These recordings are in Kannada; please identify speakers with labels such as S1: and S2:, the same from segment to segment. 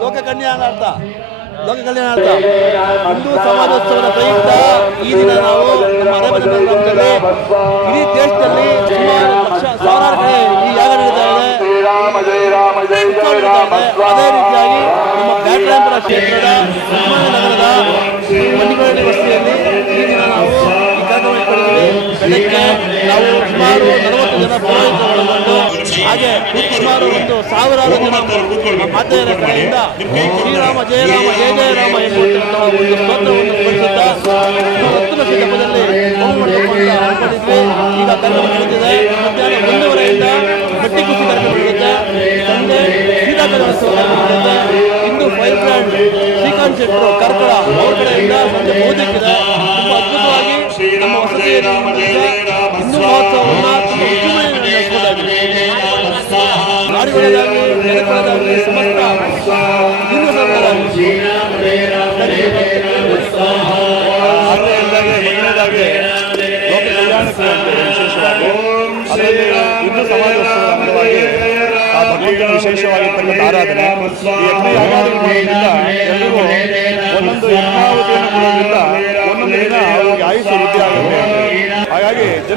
S1: ಲೋಕ ಕಲ್ಯಾಣಾರ್ಥ ಲೋಕ ಕಲ್ಯಾಣಾರ್ಥ ಹಿಂದೂ ಸಮಾಜೋತ್ಸವದ ಪ್ರಯುಕ್ತ ಈ ದಿನ ನಾವು ನಮ್ಮ ಗ್ರಾಮದಲ್ಲಿ ಇಡೀ ದೇಶದಲ್ಲಿ ಸುಮಾರು ಲಕ್ಷ, ಸಾವಿರಾರು ಕಡೆ ಈ ಯಾಗ ನಡೀತಾ ಇದೆ. ಅದೇ ರೀತಿಯಾಗಿ ನಮ್ಮ ಬ್ಯಾಟ್ರಾಂಪುರ ಕ್ಷೇತ್ರದ ನಗರದ ಮಣಿಗಳಲ್ಲಿ ವಸ್ತಿಯಲ್ಲಿ ಈ ದಿನ ನಾವು ಈ ಕಾರ್ಯಕ್ರಮ ಬೆಳಗ್ಗೆ ನಾವು ಸುಮಾರು ನಲವತ್ತು ಜನ ಪುರೋಹಿತರುಗಳನ್ನು ಹಾಗೆ ಸುಮಾರು ಒಂದು ಸಾವಿರಾರು ಜನ ಮಾತೆಯರ ಕಡೆಯಿಂದ ಶ್ರೀರಾಮ ಜಯ ರಾಮ ಜಯ ಜಯ ರಾಮ ಎನ್ನುವಂತಹ ಒಂದು ಸ್ತೋತ್ರವನ್ನು ಜಪದಲ್ಲಿ ಈಗ ನಡೆದಿದೆ. ಮಧ್ಯಾಹ್ನ ಒಂದೂವರೆಯಿಂದ ಗಟ್ಟಿ ಕುಸಿ ಕಾರ್ಯಕ್ರಮ ನಡೆಯುತ್ತೆ. ಸಂಜೆ ಸೀತಾ ಕಲೋತ್ಸವ ನಡೆಯುತ್ತೆ. ಇಂದು ಫೈರ್ ಬ್ರ್ಯಾಂಡ್ ಶ್ರೀಕಾಂತ್ ಶೆಟ್ಟರು ಕಾರ್ಕಳ ಅವ್ರ ಕಡೆಯಿಂದ ಸಂಜೆ ತುಂಬಾ ಅದ್ಭುತವಾಗಿ ನಮ್ಮ ಮಹೋತ್ಸವವನ್ನು ತುಂಬ ವಿಜೃಂಭಣೆಯಿಂದ ನಡೆಸ್ಕೊಳ್ತಾ ಇದ್ದೀವಿ ನಾಡಿಗಳಾಗಲಿ ಜನಗಳಾಗಲಿ ಸಮಸ್ತ ಹಿಂದೂ ಸಮುದಾಯ
S2: ಆಗಲೇ ಇಲ್ದಾಗೆ ಮೊದಲನೇದಾಗಿ ಲೋಕ ಕಲ್ಯಾಣಕ್ಕೆ ಒಂದು ವಿಶೇಷವಾಗಿ ಅದರಲ್ಲಿ ಹಿಂದೂ ಸಮಾಜೋತ್ಸವದ ಅಂಗವಾಗಿ ಆ ಭಗವಂತನ ವಿಶೇಷವಾಗಿರ್ತಕ್ಕಂಥ ಆರಾಧನೆ ಈ ಯಜ್ಞ ಯಾಗಾದಿಗಳು ಮಾಡೋದ್ರಿಂದ ಎಲ್ಲರಿಗೂ ಒಂದೊಂದು ಯಜ್ಞಾವತಿಯನ್ನು ಕೊಡೋದ್ರಿಂದ ಒಂದೊಂದು ದಿನ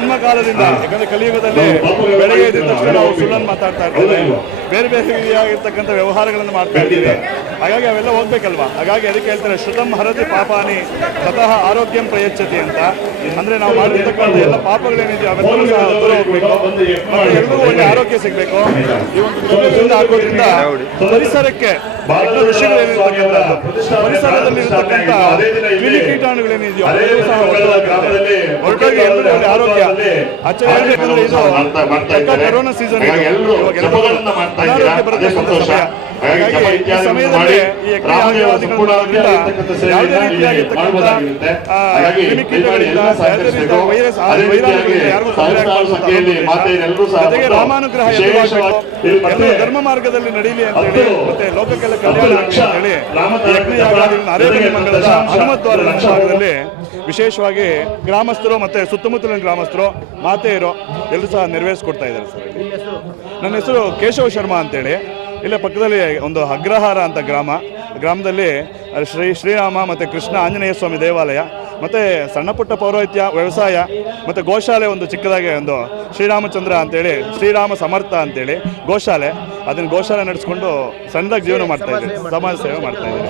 S2: ಜನ್ಮ ಕಾಲದಿಂದ ಯಾಕಂದ್ರೆ ಕಲಿಯುಗದಲ್ಲಿ ಬೆಳಗ್ಗೆ ಎದ್ದ ತಕ್ಷಣ ನಾವು ಸುಳ್ಳನ್ನು ಮಾತಾಡ್ತಾ ಇರ್ತೇವೆ ಬೇರೆ ಬೇರೆ ರೀತಿಯಾಗಿರ್ತಕ್ಕಂಥ ವ್ಯವಹಾರಗಳನ್ನು ಮಾಡ್ತಾ ಇದ್ದೀವಿ ಹಾಗಾಗಿ ಅವೆಲ್ಲ ಹೋಗ್ಬೇಕಲ್ವಾ? ಹಾಗಾಗಿ ಅದಕ್ಕೆ ಹೇಳ್ತಾರೆ ಶ್ರುತಂ ಹರತಿ ಪಾಪಾನಿ ಸ್ವತಃ ಆರೋಗ್ಯಂ ಪ್ರಯಚ್ಛತಿ ಅಂತ. ಅಂದ್ರೆ ನಾವು ಮಾಡಿರ್ತಕ್ಕಂಥ ಎಲ್ಲ ಪಾಪಗಳೇನಿದೆ ಅವೆಲ್ಲ ದೂರ ಹೋಗ್ಬೇಕು. ಎಲ್ರಿಗೂ ಒಳ್ಳೆ ಆರೋಗ್ಯ ಸಿಗ್ಬೇಕು. ಈ ಒಂದು ಶುದ್ಧ ಆಗೋದ್ರಿಂದ ಪರಿಸರಕ್ಕೆ ಬಹಳ ಋಷಿಗಳೇನಿರ್ತಕ್ಕಂಥ ಪರಿಸರದಲ್ಲಿ ಇರ್ತಕ್ಕಂಥ ಕ್ರಿಮಿ ಕೀಟಾಣುಗಳೇನಿದೆಯೋ ಸಹ ಹೊರಟೋಗುತ್ತೆ. ಎಲ್ಲರೂ ಒಳ್ಳೆ ಆರೋಗ್ಯ. ಆಚೆ ಹೇಳ್ಬೇಕಂದ್ರೆ ಇದು ಕೊರೋನಾ ಸೀಸನ್ ಇವಾಗ ಎಲ್ಲರಿಗೂ ಅನಾರೋಗ್ಯ ಬರತಕ್ಕಂಥ ಸಮಯ ಹಾಗಾಗಿ ಈ ಸಮಯದಲ್ಲಿ ಈ ಯಜ್ಞ ಯಾಗಾದಿಗಳನ್ನು ಮಾಡೋದ್ರಿಂದ ಯಾವುದೇ ರೀತಿಯಾಗಿರ್ತಕ್ಕಂಥ ಆ, ಕ್ರಿಮಿಕೀಟಗಳಿಂದ ಯಾವುದೇ ರೀತಿಯ ವೈರಸ್ ಆ ವೈರಾಣುಗಳಿಂದ ಯಾರಿಗೂ ತೊಂದರೆ ಆಗಬಾರ್ದು ರಾಮಾನುಗ್ರಹ ಧರ್ಮ ಮಾರ್ಗದಲ್ಲಿ ನಡೀಲಿ ಅಂತ ಹೇಳಿ ಮತ್ತೆ ಲೋಕಕ್ಕೆಲ್ಲ ಕಲ್ಯಾಣ ಅಂತ ಹೇಳಿ ಮಂಗಲದ ಹನುಮದ್ವಾರ ಭಾಗದಲ್ಲಿ ವಿಶೇಷವಾಗಿ ಗ್ರಾಮಸ್ಥರು ಮತ್ತೆ ಸುತ್ತಮುತ್ತಲಿನ ಗ್ರಾಮಸ್ಥರು ಮಾತೆಯರು ಎಲ್ಲರೂ ಸಹ ನೆರವೇರಿಸ್ಕೊಡ್ತಾ ಇದ್ದಾರೆ ಸರ್ ನನ್ನ ಹೆಸರು ಕೇಶವ ಶರ್ಮಾ ಅಂತೇಳಿ. ಇಲ್ಲೇ ಪಕ್ಕದಲ್ಲಿ ಒಂದು ಅಗ್ರಹಾರ ಅಂತ ಗ್ರಾಮ. ಗ್ರಾಮದಲ್ಲಿ ಶ್ರೀ ಶ್ರೀರಾಮ ಮತ್ತು ಕೃಷ್ಣ ಆಂಜನೇಯ ಸ್ವಾಮಿ ದೇವಾಲಯ ಮತ್ತು ಸಣ್ಣ ಪುಟ್ಟ ಪೌರೋಹಿತ್ಯ ವ್ಯವಸಾಯ ಮತ್ತು ಗೋಶಾಲೆ ಒಂದು ಚಿಕ್ಕದಾಗಿ ಒಂದು ಶ್ರೀರಾಮಚಂದ್ರ ಅಂತೇಳಿ ಶ್ರೀರಾಮ ಸಮರ್ಥ ಅಂತೇಳಿ ಗೋಶಾಲೆ. ಅದನ್ನು ಗೋಶಾಲೆ ನಡೆಸ್ಕೊಂಡು ಸಣ್ಣದಾಗಿ ಜೀವನ ಮಾಡ್ತಾ ಇದ್ದೀವಿ ಸಮಾಜ ಸೇವೆ ಮಾಡ್ತಾ
S3: ಇದ್ದೀವಿ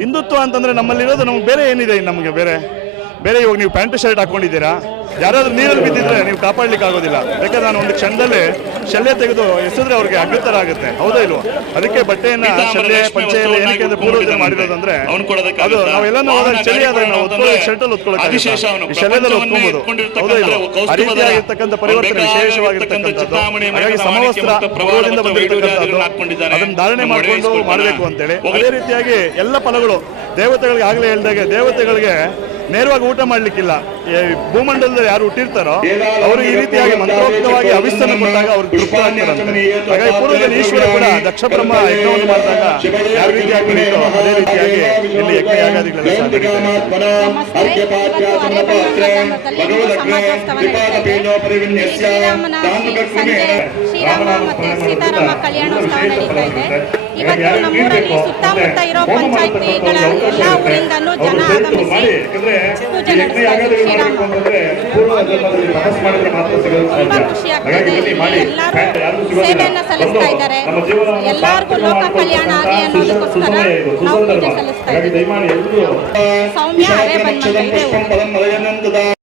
S2: ಹಿಂದುತ್ವ ಅಂತಂದರೆ ನಮ್ಮಲ್ಲಿರೋದು ನಮ್ಗೆ ಬೇರೆ ಏನಿದೆ ನಮಗೆ ಬೇರೆ? ಬೇರೆ ಇವಾಗ ನೀವು ಪ್ಯಾಂಟ್ ಶರ್ಟ್ ಹಾಕೊಂಡಿದ್ದೀರಾ? ಯಾರಾದರೂ ನೀರಲ್ಲಿ ಬಿದ್ದಿದ್ರೆ ನೀವು ಕಾಪಾಡ್ಲಿಕ್ಕೆ ಆಗೋದಿಲ್ಲ. ಯಾಕಂದ್ರೆ ನಾನು ಒಂದು ಕ್ಷಣದಲ್ಲಿ ಶಲ್ಯ ತೆಗೆದು ಎಸಿದ್ರೆ ಅವ್ರಿಗೆ ಅಭ್ಯಂತರ ಆಗುತ್ತೆ. ಹೌದಾ ಇಲ್ವಾ? ಅದಕ್ಕೆ ಬಟ್ಟೆಯನ್ನ ಶಲ್ಯ ಪಂಚೆಯಲ್ಲಿ ಏನಕ್ಕೆ ಅಂದ್ರೆ ಪೂರ್ವಜರು ಮಾಡಿರೋದಂದ್ರೆ ಅದು ನಾವೆಲ್ಲ ಹೋದಾಗ ಚಳಿ ಆದ್ರೆ ನಾವು ಒತ್ಕೊಳ್ಳಿ ಶರ್ಟ್ ಅಲ್ಲಿ ಒತ್ಕೊಳ್ಳೋಕೆ ಶಲ್ಯದಲ್ಲಿ ಒತ್ಕೊಬಹುದು ಹೌದಾ ಇಲ್ವಾ? ಆ ರೀತಿಯಾಗಿರ್ತಕ್ಕಂಥ ಪರಿವರ್ತನೆ ವಿಶೇಷವಾಗಿರ್ತಕ್ಕಂಥದ್ದು. ಹಾಗಾಗಿ ಸಮವಸ್ತ್ರ ಪೂರ್ವದಿಂದ ಬಂದಿರತಕ್ಕಂಥದ್ದು ಅದನ್ನು ಧಾರಣೆ ಮಾಡಿಕೊಂಡು ಮಾಡಬೇಕು ಅಂತೇಳಿ. ಅದೇ ರೀತಿಯಾಗಿ ಎಲ್ಲ ಫಲಗಳು ದೇವತೆಗಳಿಗೆ ಆಗಲೇ ಹೇಳಿದಾಗೆ ದೇವತೆಗಳಿಗೆ ನೇರವಾಗಿ ಊಟ ಮಾಡ್ಲಿಕ್ಕಿಲ್ಲ. ಭೂಮಂಡಲದಲ್ಲಿ ಯಾರು ಹುಟ್ಟಿರ್ತಾರೋ ಅವರು ಈ ರೀತಿಯಾಗಿ ಮಂತ್ರೋಕ್ತವಾಗಿ ಅವಿಸ್ತನ್ನು ಕೊಟ್ಟಾಗ ಅವ್ರು ಆಗ್ತಾರೆ ಹಾಗಾಗಿ ಪೂರ್ವದಲ್ಲಿ ಈಶ್ವರ ಕೂಡ ದಕ್ಷ ಬ್ರಹ್ಮ ಯಜ್ಞವನ್ನು ಮಾಡಿದಾಗ ಯಾವ ರೀತಿಯಾಗಿ ನಡೀತೋ ಅದೇ ರೀತಿಯಾಗಿ ಇಲ್ಲಿ ಯಜ್ಞ ಯಾಗಾದಿಗಳೆಲ್ಲ ಸಹ ನಡೀತದೆ.
S4: ಶ್ರೀರಾಮನ ಸಂಜೆ ಶ್ರೀರಾಮ ಮತ್ತೆ ಸೀತಾರಾಮ ಕಲ್ಯಾಣೋತ್ಸವ ನಡೀತಾ ಇದೆ. ಇವತ್ತು ನಮ್ಮೂರಲ್ಲಿ ಸುತ್ತಮುತ್ತ ಇರೋ ಪಂಚಾಯತಿಗಳ ಎಲ್ಲ ಜನ ಆಗಮಿಸಿ ಪೂಜೆ ಇಲ್ಲಿ ಇದ್ದಾರೆ. ಎಲ್ಲರಿಗೂ ಲೋಕ ಕಲ್ಯಾಣ ಆಗಲಿ ಅನ್ನೋದಕ್ಕೋಸ್ಕರ ನಾವು ಪೂಜೆ ಸಲ್ಲಿಸ್ತಾ ಇದ್ದೀವಿ. ಸೌಮ್ಯ ಅರೆ ಬಂದ.